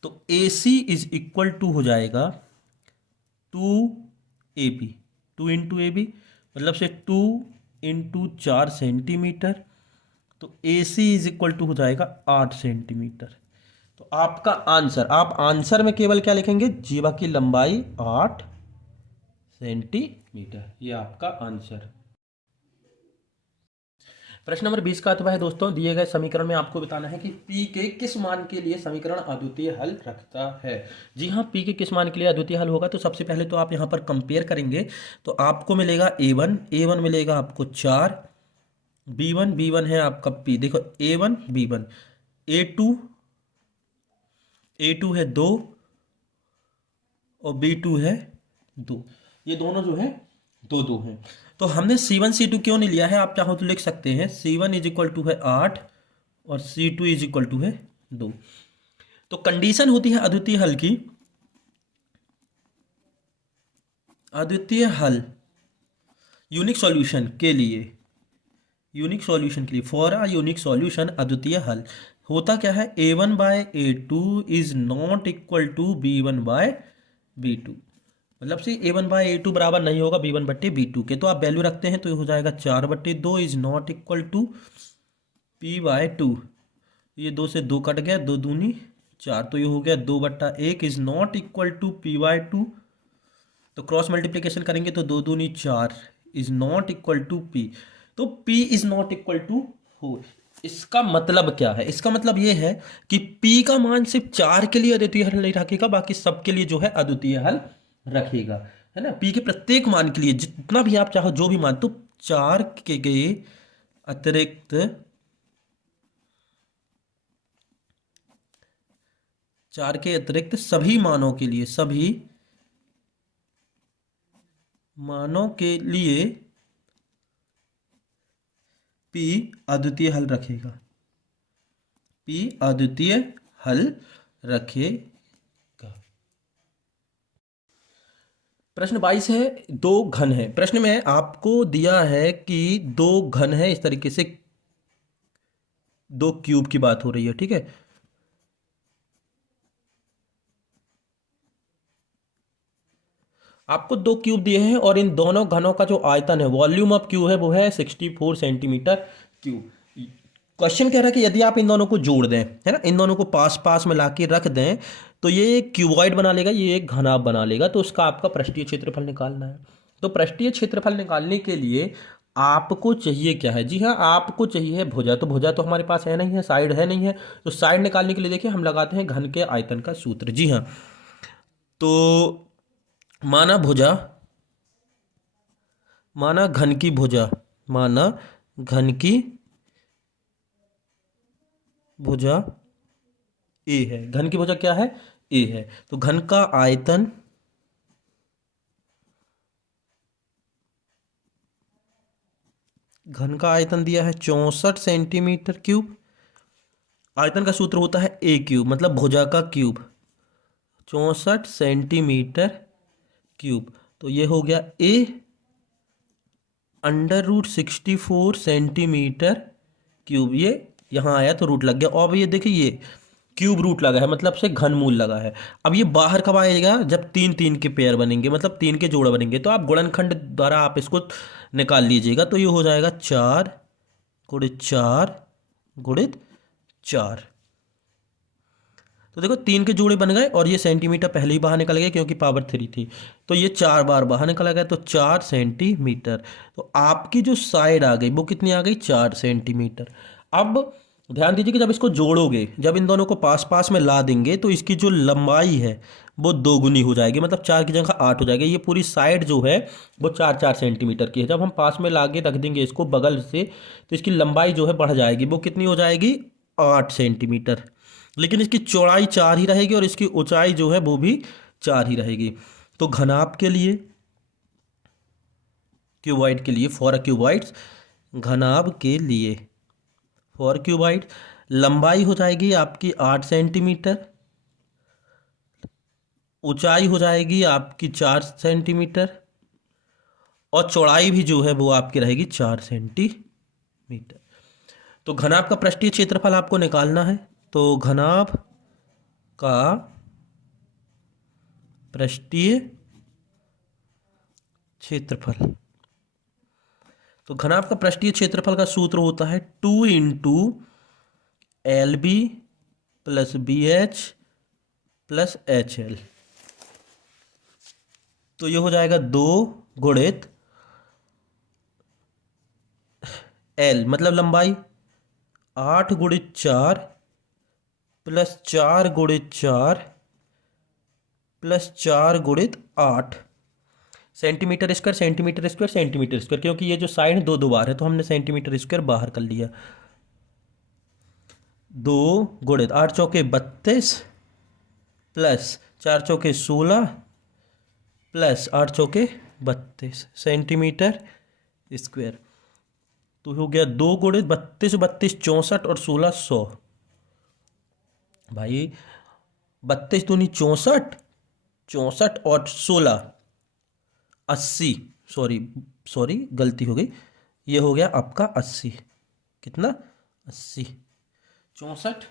तो AC इज इक्वल टू हो जाएगा 2AB, 2 इंटू AB मतलब से 2 इंटू 4 सेंटीमीटर। तो AC इज इक्वल टू हो जाएगा 8 सेंटीमीटर। तो आपका आंसर, आप आंसर में केवल क्या लिखेंगे, जीवा की लंबाई 8 सेंटीमीटर, ये आपका आंसर। प्रश्न नंबर 20 का अथवा है दोस्तों, दिए गए समीकरण में आपको बताना है कि P के किस मान के लिए समीकरण अद्वितीय हल रखता है। जी हाँ, P के किस मान के लिए अद्वितीय हल होगा, तो सबसे पहले तो आप यहाँ पर कंपेयर करेंगे तो आपको मिलेगा A1 मिलेगा आपको 4, B1 है आपका P, देखो A1 B1, A2 है 2 और B2 है 2, ये दोनों जो है 2 हैं। तो हमने C1 C2 क्यों नहीं लिया है, आप चाहो तो लिख सकते हैं C1 इज इक्वल टू है 8 और C2 इज इक्वल टू है 2। तो कंडीशन होती है अद्वितीय हल की, अद्वितीय हल यूनिक सॉल्यूशन के लिए, फॉर अ यूनिक सॉल्यूशन अद्वितीय हल होता क्या है, A1 by A2 is not equal to B1 by B2, मतलब से A1 बाय A2 बराबर नहीं होगा B1 बट्टे B2 के। तो आप वैल्यू रखते हैं तो ये हो जाएगा 4/2 is not equal to P/2, ये 2 से 2 कट गया, 2 दूनी 4, तो ये हो गया 2/1 is not equal to P/2। तो क्रॉस मल्टीप्लीकेशन करेंगे तो 2 दूनी 4 is not equal to P, तो P is not equal to 4। इसका मतलब क्या है, इसका मतलब ये है कि P का मान सिर्फ 4 के लिए अद्वितीय हल नहीं रखेगा, बाकी सबके लिए जो है अद्वितीय हल रखेगा, है ना। पी के प्रत्येक मान के लिए जितना भी आप चाहो जो भी मान, तो 4 के अतिरिक्त 4 के अतिरिक्त सभी मानों के लिए, सभी मानों के लिए पी अद्वितीय हल रखेगा, पी अद्वितीय हल रखेगा। प्रश्न 22 है, दो घन है। प्रश्न में आपको दिया है कि दो घन है, इस तरीके से दो क्यूब की बात हो रही है, ठीक है। आपको दो क्यूब दिए हैं और इन दोनों घनों का जो आयतन है, वॉल्यूम ऑफ क्यूब है, वो है 64 सेंटीमीटर क्यूब। क्वेश्चन कह रहा है कि यदि आप इन दोनों को जोड़ दें, है ना, इन दोनों को पास पास में लाके रख दें, तो ये एक क्यूबॉइड बना लेगा, ये एक घनाभ बना लेगा। तो उसका आपका पृष्ठीय क्षेत्रफल निकालना है। तो पृष्ठीय क्षेत्रफल निकालने के लिए आपको चाहिए क्या है? जी हाँ, आपको चाहिए भुजा। तो भुजा तो हमारे पास है नहीं है, साइड है नहीं है। तो साइड निकालने के लिए देखिए हम लगाते हैं घन के आयतन का सूत्र। जी हाँ, तो माना भुजा, माना घन की भुजा, माना घन की भुजा ए है। घन की भुजा क्या है? ए है। तो घन का आयतन, घन का आयतन दिया है 64 सेंटीमीटर क्यूब। आयतन का सूत्र होता है ए क्यूब, मतलब भुजा का क्यूब, 64 सेंटीमीटर क्यूब। तो ये हो गया ए √64 सेंटीमीटर क्यूब। ये यहाँ आया तो रूट लग गया। और ये देखिए ये क्यूब रूट लगा है, मतलब से घनमूल लगा है। अब ये बाहर कब आएगा? जब तीन तीन के पेयर बनेंगे, मतलब तीन के जोड़ बनेंगे। तो आप गुणनखंड द्वारा आप इसको निकाल लीजिएगा। तो ये हो जाएगा 4 गुणित 4 गुणित 4। तो देखो तीन के जोड़े बन गए और ये सेंटीमीटर पहले ही बाहर निकल गए क्योंकि पावर 3 थी। तो ये 4 बार बाहर निकला गया, तो 4 सेंटीमीटर। तो आपकी जो साइड आ गई वो कितनी आ गई? 4 सेंटीमीटर। अब ध्यान दीजिए कि जब इसको जोड़ोगे, जब इन दोनों को पास पास में ला देंगे, तो इसकी जो लंबाई है वो दोगुनी हो जाएगी, मतलब 4 की जगह 8 हो जाएगी। ये पूरी साइड जो है वो 4 सेंटीमीटर की है। जब हम पास में ला के रख देंगे इसको बगल से, तो इसकी लंबाई जो है बढ़ जाएगी। वो कितनी हो जाएगी? 8 सेंटीमीटर। लेकिन इसकी चौड़ाई 4 ही रहेगी और इसकी ऊंचाई जो है वो भी 4 ही रहेगी। तो घनाभ के लिए, क्यूबॉइड के लिए, फॉर क्यूबॉइड्स, घनाभ के लिए फॉर क्यूबॉइड, लंबाई हो जाएगी आपकी 8 सेंटीमीटर, ऊंचाई हो जाएगी आपकी 4 सेंटीमीटर, और चौड़ाई भी जो है वो आपकी रहेगी 4 सेंटीमीटर। तो घनाभ का पृष्ठीय क्षेत्रफल आपको निकालना है। तो घनाभ का पृष्ठीय क्षेत्रफल, तो घनाभ का पृष्ठीय क्षेत्रफल का सूत्र होता है 2 into LB plus BH plus HL। तो ये हो जाएगा 2 गुणित L मतलब लंबाई, 8 गुणित 4 प्लस 4 गुणित 4 प्लस 4 गुणित 8, centimetre square centimetre square centimetre square, क्योंकि ये जो साइड दो बार है तो हमने सेंटीमीटर स्क्वायर बाहर कर लिया। 2 गुणित 8 चौके 32 प्लस 4 चौके 16 प्लस 8 चौके 32 सेंटीमीटर स्क्वायर। तो हो गया 2 गुणित 32 32 64 और 16 100। भाई 32 दूनी 64, 64 और 16 80, सॉरी गलती हो गई। ये हो गया आपका 80। कितना? 80। 64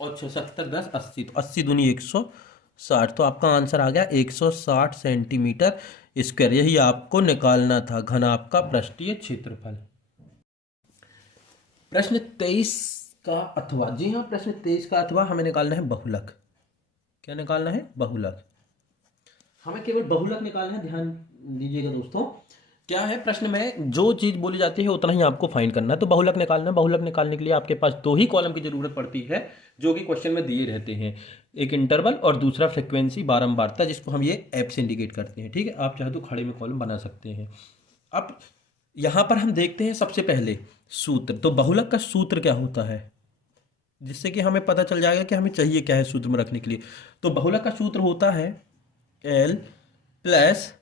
और 76 10 80, तो 80 दूनी 160। तो आपका आंसर आ गया 160 सेंटीमीटर स्क्वायर। यही आपको निकालना था घनाभ का पृष्ठीय क्षेत्रफल। प्रश्न 23 का अथवा, जी हाँ, प्रश्न 23 का अथवा हमें निकालना है बहुलक। क्या निकालना है? बहुलक। हमें केवल बहुलक निकालना है। ध्यान दीजिएगा दोस्तों, क्या है प्रश्न में जो चीज़ बोली जाती है उतना ही आपको फाइंड करना है। तो बहुलक निकालना है। बहुलक निकालने के लिए आपके पास दो ही कॉलम की जरूरत पड़ती है जो कि क्वेश्चन में दिए रहते हैं। एक इंटरवल और दूसरा फ्रिक्वेंसी बारंबारता, जिसको हम ये एफ से इंडिकेट करते हैं। ठीक है, आप चाहे तो खड़े में कॉलम बना सकते हैं। अब यहाँ पर हम देखते हैं सबसे पहले सूत्र। तो बहुलक का सूत्र क्या होता है, जिससे कि हमें पता चल जाएगा कि हमें चाहिए क्या है सूत्र में रखने के लिए। तो बहुलक का सूत्र होता है L plus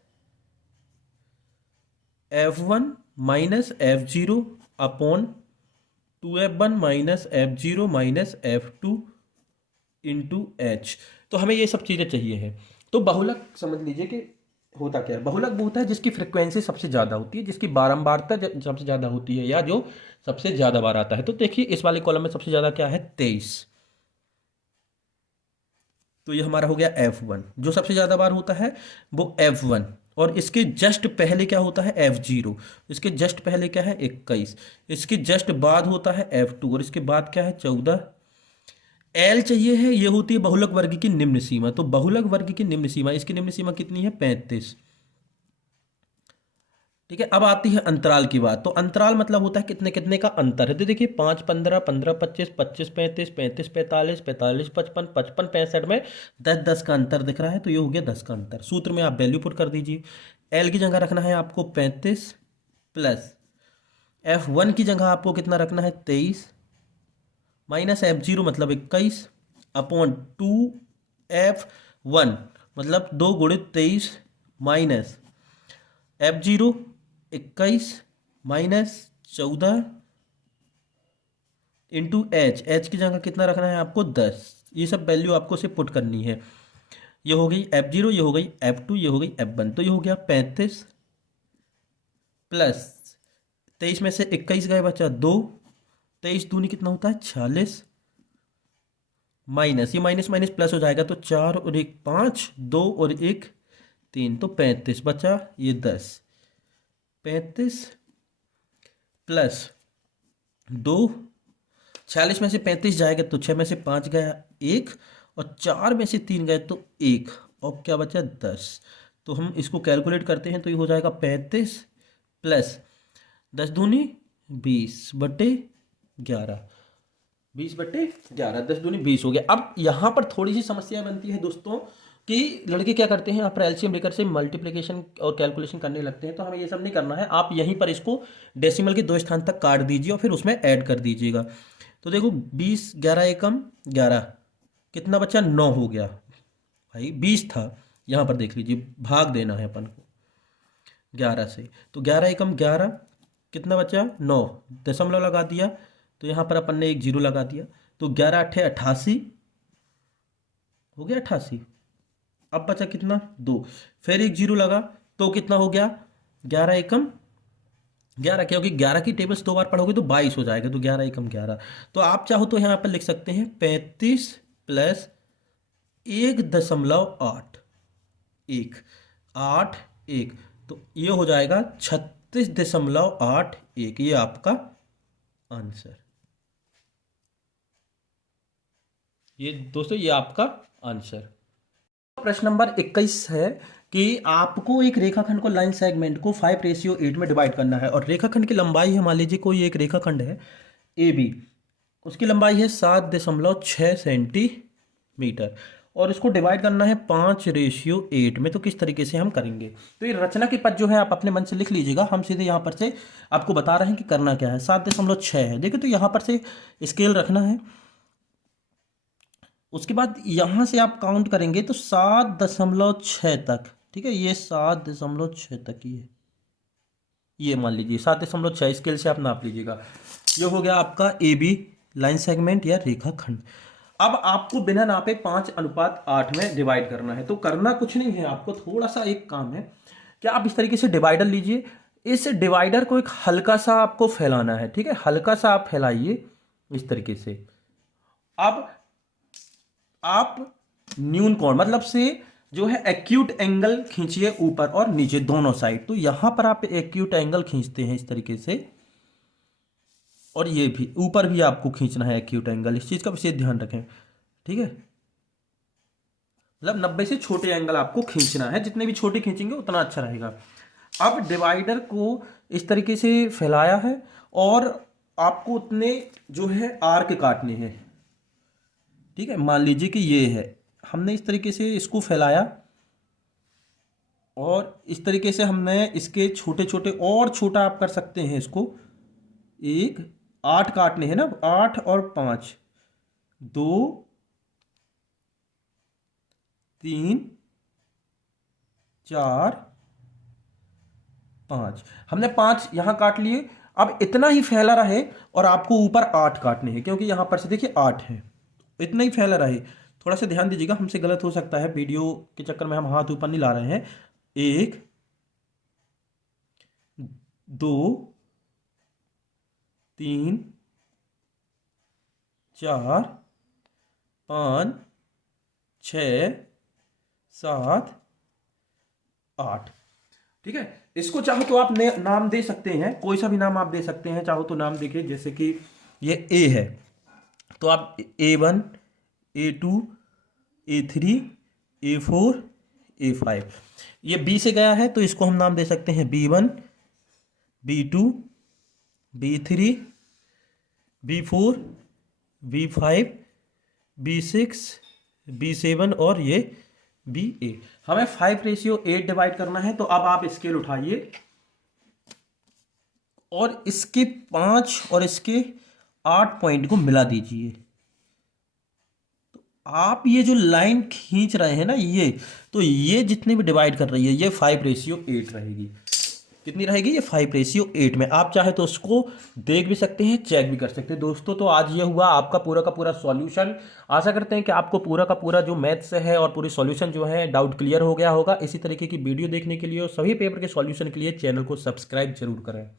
F1 minus F0 upon 2F1 minus F0 minus F2 into H। तो हमें ये सब चीज़ें चाहिए हैं। तो बहुलक समझ लीजिए कि होता क्या है। बहुलक वो होता है जिसकी फ्रिक्वेंसी सबसे ज़्यादा होती है, जिसकी बारंबारता सबसे ज़्यादा होती है, या जो सबसे ज़्यादा बार आता है। तो देखिए इस वाले कॉलम में सबसे ज़्यादा क्या है, 23। तो ये हमारा हो गया F1। जो सबसे ज़्यादा बार होता है वो F1, और इसके जस्ट पहले क्या होता है F0, इसके जस्ट पहले क्या है 21, इसके जस्ट बाद होता है F2, और इसके बाद क्या है 14। एल चाहिए है, ये होती है बहुलक वर्ग की निम्न सीमा। तो बहुलक वर्ग की निम्न सीमा, इसकी निम्न सीमा कितनी है 35। ठीक है, अब आती है अंतराल की बात। तो अंतराल मतलब होता है कितने कितने का अंतर है। तो देखिए 5 15, 15 25, 25 35, 35 45, 45 55, 55 65 में 10 10 का अंतर दिख रहा है। तो ये हो गया 10 का अंतर। सूत्र में आप वैल्यू पुट कर दीजिए। एल की जगह रखना है आपको 35 प्लस F1 की जगह आपको कितना रखना है 23 माइनस F0 मतलब 21 अपॉन 2F1 मतलब 2 गुणित 23 minus F0 21 minus 14 into H की जगह कितना रखना है आपको 10। ये सब वैल्यू आपको से पुट करनी है। ये हो गई F0, ये हो गई F2, ये हो गई F1। तो ये हो गया 35 प्लस 23 में से 21 गए बचा 2, 23 दूनी कितना होता है 46 माइनस ये माइनस माइनस प्लस हो जाएगा। तो 4 और 1 5, 2 और 1 3, तो 35 बचा ये 10। 35 प्लस 2, 46 में से 35 जाएगा तो 6 में से 5 गया 1, और 4 में से 3 गए तो 1, और क्या बचा 10। तो हम इसको कैलकुलेट करते हैं तो ये हो जाएगा 35 प्लस 10 दूनी 20/11, 20/11, 10 दूनी 20 हो गया। अब यहाँ पर थोड़ी सी समस्या बनती है दोस्तों कि लड़के क्या करते हैं, यहाँ पर एलसीएम लेकर से मल्टीप्लिकेशन और कैलकुलेशन करने लगते हैं। तो हमें ये सब नहीं करना है। आप यहीं पर इसको डेसिमल के 2 स्थान तक काट दीजिए और फिर उसमें ऐड कर दीजिएगा। तो देखो 20 11 एकम 11, कितना बचा 9 हो गया भाई। 20 था, यहाँ पर देख लीजिए भाग देना है अपन को 11 से। तो 11 एकम 11, कितना बचा 9, दशमलव लगा दिया। तो यहाँ पर अपन ने एक जीरो लगा दिया। तो 11 8 88 हो गया 88। अब बचा कितना 2, फिर एक जीरो लगा तो कितना हो गया 11 एकम 11, क्योंकि 11 की टेबल्स 2 बार पढ़ोगे तो 22 हो जाएगा। तो 11 एकम 11। तो आप चाहो तो यहाँ पर लिख सकते हैं 35 प्लस 1.8 1 8 1, तो ये हो जाएगा 36.81। ये आपका आंसर। ये दोस्तों ये आपका आंसर। प्रश्न नंबर 21 है कि आपको एक रेखाखंड को लाइन सेगमेंट को 5:8 में डिवाइड करना है, और रेखाखंड की लंबाई है, मान लीजिए कोई एक रेखाखंड है ए बी, उसकी लंबाई है 7.6 सेंटीमीटर, और इसको डिवाइड करना है 5:8 में। तो किस तरीके से हम करेंगे। तो ये रचना के पद जो है आप अपने मन से लिख लीजिएगा। हम सीधे यहाँ पर से आपको बता रहे हैं कि करना क्या है। 7.6 है, देखिए तो यहाँ पर से स्केल रखना है। उसके बाद यहाँ से आप काउंट करेंगे तो 7.6 तक। ठीक है, ये 7.6 तक ही है। ये मान लीजिए 7.6 स्केल से आप नाप लीजिएगा। ये हो गया आपका ए बी लाइन सेगमेंट या रेखाखंड। अब आपको बिना नापे 5:8 में डिवाइड करना है। तो करना कुछ नहीं है, आपको थोड़ा सा एक काम है कि आप इस तरीके से डिवाइडर लीजिए। इस डिवाइडर को एक हल्का सा आपको फैलाना है। ठीक है, हल्का सा आप फैलाइए इस तरीके से। अब आप न्यून कोण मतलब से जो है एक्यूट एंगल खींचिए ऊपर और नीचे दोनों साइड। तो यहां पर आप एक्यूट एंगल खींचते हैं इस तरीके से, और ये भी ऊपर भी आपको खींचना है एक्यूट एंगल। इस चीज का विशेष ध्यान रखें। ठीक है, मतलब 90 से छोटे एंगल आपको खींचना है। जितने भी छोटे खींचेंगे उतना अच्छा रहेगा। अब डिवाइडर को इस तरीके से फैलाया है, और आपको उतने जो है आर्क काटने हैं। ठीक है, मान लीजिए कि ये है हमने इस तरीके से इसको फैलाया और इस तरीके से हमने इसके छोटे छोटे और छोटा आप कर सकते हैं इसको। 8 काटने हैं ना, 8 और 5, 2 3 4 5, हमने 5 यहां काट लिए। अब इतना ही फैला रहे और आपको ऊपर 8 काटने हैं, क्योंकि यहां पर से देखिए 8 है, इतना ही फैला रहे। थोड़ा सा ध्यान दीजिएगा, हमसे गलत हो सकता है, वीडियो के चक्कर में हम हाथ ऊपर नहीं ला रहे हैं। 1 2 3 4 5 6 7 8, ठीक है। इसको चाहो तो आप नाम दे सकते हैं, कोई सा भी नाम आप दे सकते हैं, चाहो तो नाम देखिए, जैसे कि ये ए है तो आप A1 A2 A3 A4 A5। ये B से गया है तो इसको हम नाम दे सकते हैं B1 B2 B3 B4 B5 B6 B7 और ये B8। हमें 5:8 डिवाइड करना है, तो अब आप स्केल उठाइए और इसके 5 और इसके 8 पॉइंट को मिला दीजिए। तो आप ये जो लाइन खींच रहे हैं ना, तो ये जितने भी डिवाइड कर रही है ये 5:8 रहेगी। कितनी रहेगी ये? 5:8 में। आप चाहे तो उसको देख भी सकते हैं, चेक भी कर सकते हैं दोस्तों। तो आज ये हुआ आपका पूरा का पूरा सॉल्यूशन। आशा करते हैं कि आपको पूरा का पूरा जो मैथ्स है और पूरी सॉल्यूशन जो है डाउट क्लियर हो गया होगा। इसी तरीके की वीडियो देखने के लिए और सभी पेपर के सॉल्यूशन के लिए चैनल को सब्सक्राइब जरूर करें।